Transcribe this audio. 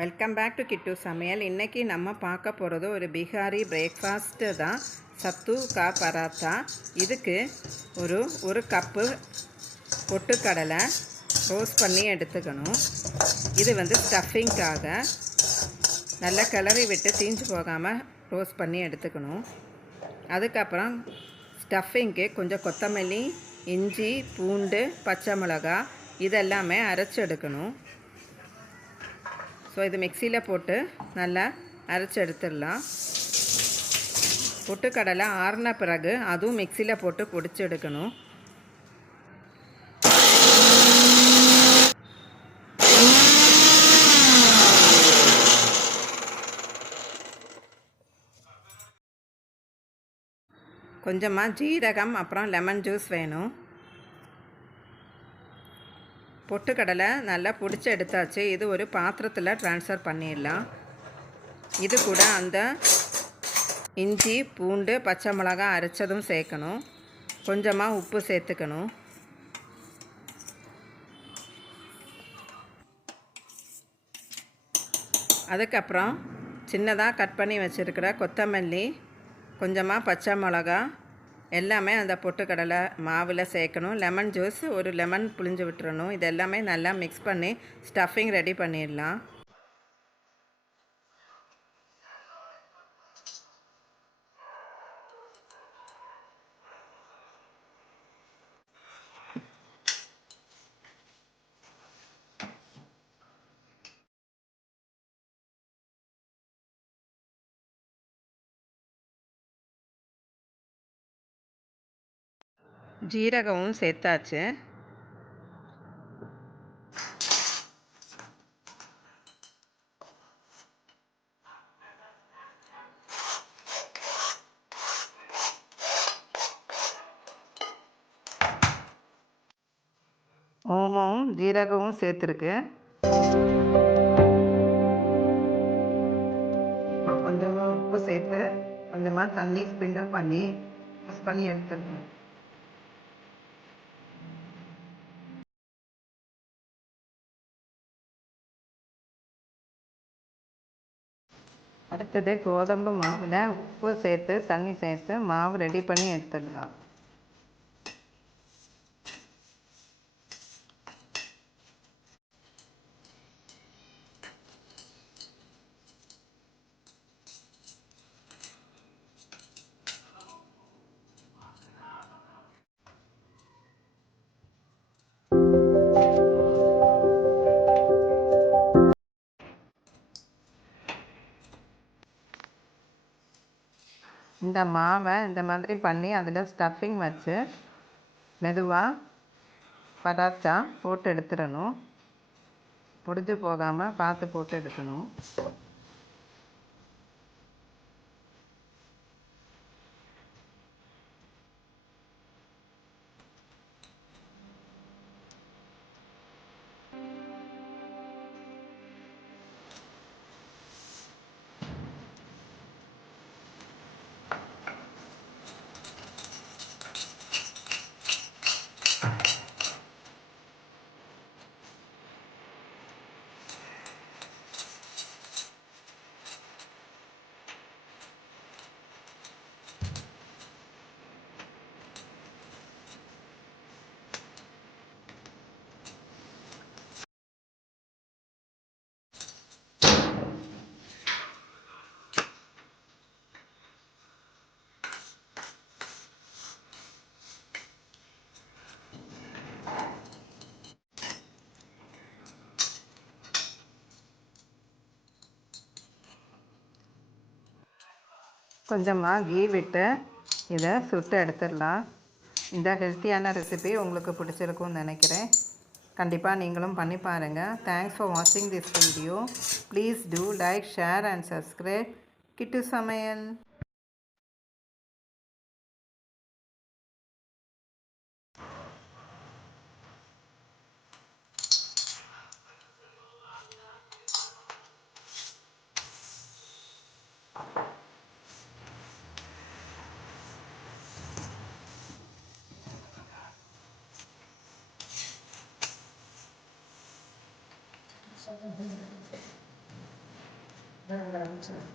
Welcome back to கிட்டு சமையல். இன்றைக்கி நம்ம பார்க்க போகிறது ஒரு பிகாரி பிரேக்ஃபாஸ்ட்டு தான், சத்து கா பராத்தா. இதுக்கு ஒரு கப்பு பொட்டுக்கடலை ரோஸ்ட் பண்ணி எடுத்துக்கணும். இது ஸ்டஃபிங்காக நல்லா கிளறி விட்டு தீஞ்சு போகாமல் ரோஸ்ட் பண்ணி எடுத்துக்கணும். அதுக்கப்புறம் ஸ்டஃபிங்க்கு கொஞ்சம் கொத்தமல்லி, இஞ்சி, பூண்டு, பச்சை மிளகா இதெல்லாமே அரைச்சி எடுக்கணும். ஸோ இது மிக்சியில் போட்டு நல்லா அரைச்சி எடுத்துடலாம். பொட்டுக்கடலை ஆறின பிறகு அதுவும் மிக்சியில் போட்டு பொடிச்சு எடுக்கணும். கொஞ்சமாக ஜீரகம் அப்புறம் லெமன் ஜூஸ் வேணும். பொட்டுக்கடலை நல்லா பிடிச்சி எடுத்தாச்சு. இது ஒரு பாத்திரத்தில் ட்ரான்ஸ்ஃபர் பண்ணிடலாம். இது கூட அந்த இஞ்சி, பூண்டு, பச்சை மிளகாய் அரைச்சதும் சேர்க்கணும். கொஞ்சமாக உப்பு சேர்த்துக்கணும். அதுக்கப்புறம் சின்னதாக கட் பண்ணி வச்சுருக்கிற கொத்தமல்லி, கொஞ்சமாக பச்சை மிளகா எல்லாமே அந்த பொட்டுக்கடலை மாவில் சேர்க்கணும். லெமன் ஜூஸ் ஒரு லெமன் புழிஞ்சு விட்டுறணும். இது எல்லாமே நல்லா மிக்ஸ் பண்ணி ஸ்டஃபிங் ரெடி பண்ணிடலாம். ஜீரகமும் சேர்த்தாச்சு. ஓமமும் ஜீரகமும் சேர்த்துருக்கு. கொஞ்சமாக உப்பு சேர்த்து கொஞ்சமாக தண்ணி ஸ்பில்டர் பண்ணி மிக்ஸ் பண்ணி எடுத்துக்கணும். அடுத்தது கோதுமை மாவில் உப்பு சேர்த்து தண்ணி சேர்த்து மாவு ரெடி பண்ணி எடுத்துடலாம். இந்த மாவை இந்த மாதிரி பண்ணி அதில் ஸ்டஃபிங் வச்சு மெதுவாக பராத்தா போட்டு எடுத்துடணும். பொடிஞ்சு போகாமல் பார்த்து போட்டு எடுக்கணும். கொஞ்சமாக கீ விட்டு இதை சுட்டு எடுத்துடலாம். இந்த ஹெல்த்தியான ரெசிபி உங்களுக்கு பிடிச்சிருக்கும்னு நினைக்கிறேன். கண்டிப்பாக நீங்களும் பண்ணி பாருங்கள். தேங்க்ஸ் ஃபார் வாட்சிங் this video. Please do like, share and subscribe Kittu Samayal. ஆரம்பிச்சிடும்.